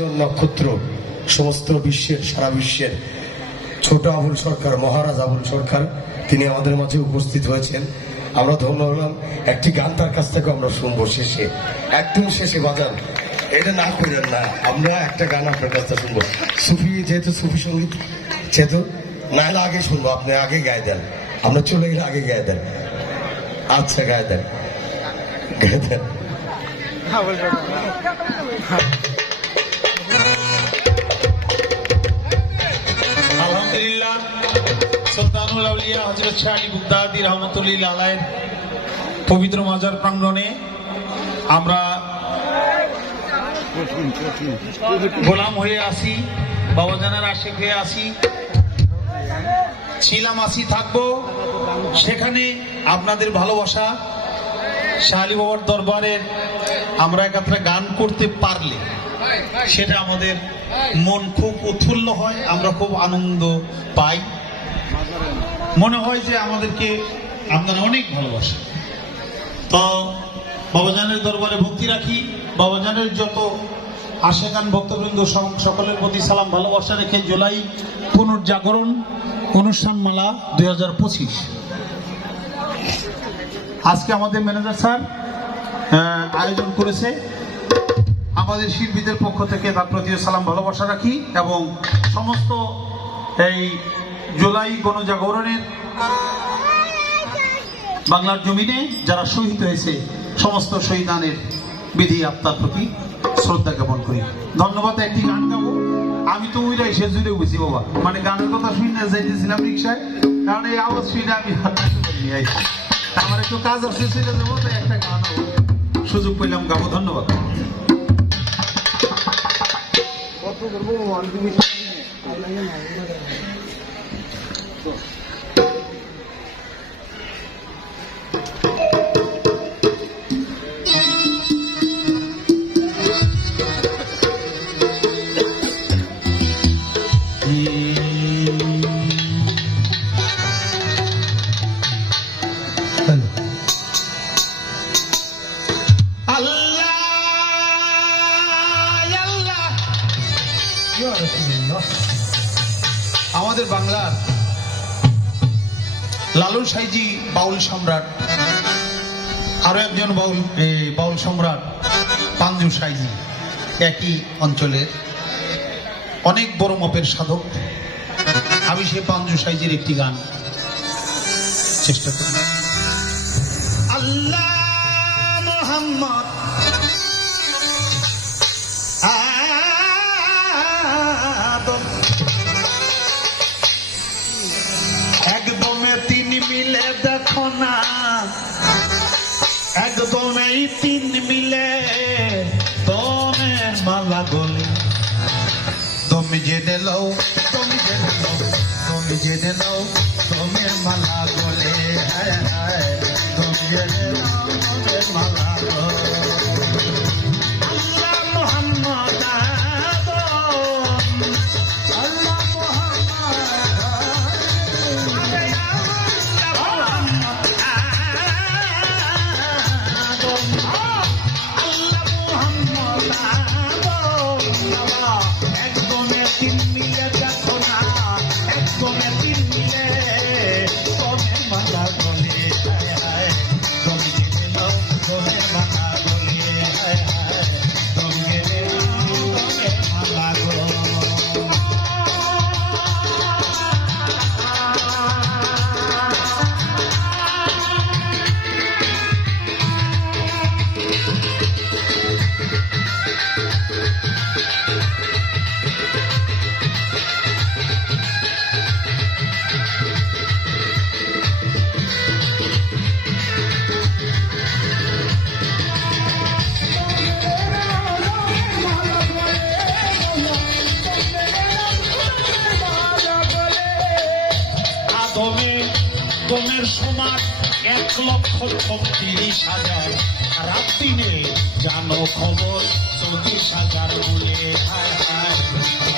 নক্ষত্র সমস্ত বিশ্বের, সারা বিশ্বের ছোট আবুল সরকার, মহারাজ আবুল সরকার, তিনি আমাদের মাঝে উপস্থিত হয়েছেন। আমরা ধন্য হলাম। একটি গান তার কাছ থেকে আমরা শুনব শেষে। একদম শেষে বাজান। এটা না করেন না, আমরা একটা গান আপনার কাছ থেকে শুনব। সুফি, যেহেতু সুফি সংগীত যেহেতু না হলে আগে শুনব, আপনি আগে গায়ে দেন। আমরা চলে গেলে আগে গায়ে দেন। আচ্ছা গায়ে দেন। গায়ে দেন। আলহামদুলিল্লাহ। সুলতানুল আউলিয়া হজরত শাহ আলী বুগদাদি রহমতুল্লিল আলাইয়ের পবিত্র মাজার প্রাঙ্গণে আমরা গোলাম হয়ে আসি, বাবাজানের আশেক হয়ে আসি, ছিলাম আসি, থাকব। সেখানে আপনাদের ভালোবাসা, শাহ আলী বাবার দরবারের আমরা একাত্রে গান করতে পারলে। সেটা আমাদের মন খুব উৎফুল্ল হয়, আমরা খুব আনন্দ পাই। মনে হয় যে আমাদেরকে আপনারা অনেক ভালোবাসে তো বাবাজানের দরবারে ভক্তি রাখি বাবাজানের যত আশেকান ভক্তবৃন্দ সকলের প্রতি সালাম, ভালোবাসা রেখে জুলাই পুনর্জাগরণ অনুষ্ঠান মালা দুই হাজার পঁচিশ। আজকে আমাদের ম্যানেজার স্যার আয়োজন করেছে। আমাদের শিল্পীদের পক্ষ থেকে তার প্রতি সালাম, ভালোবাসা রাখি এবং সমস্ত এই জুলাই গণজাগরণের বাংলার জমিনে যারা শহীদ হয়েছে, সমস্ত শহীদানের বিধি আপনার প্রতি শ্রদ্ধা জ্ঞাপন করি। ধন্যবাদ, একটি গান গাবো। আমি তো ওইটাই সে জুড়ে বুঝি বাবা। মানে গানের কথা শুনে যাইতেছিলাম রিক্সায়। কারণ এই আওয়াজ শুনে আমি আমার একটু কাজ আছে সেটা তাই একটা গান সুযোগ পেলাম, গাবো। ধন্যবাদ। আল্লাহ সাইজি বাউল সম্রাট। আরও একজন বাউল বাউল সম্রাট, পাঞ্জু সাইজি। একই অঞ্চলের। অনেক বড় মপের সাধক। আমি সে পাঞ্জু সাইজির একটি গান চেষ্টা করি। আল্লাহ মোহাম্মদ। জেনে লও তুমি জেনে লও তুমি জেনে লও লক্ষ ছত্রিশ হাজার। রাত দিনে জানো খবর চৌত্রিশ হাজার বলে হায় হায়।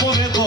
comentou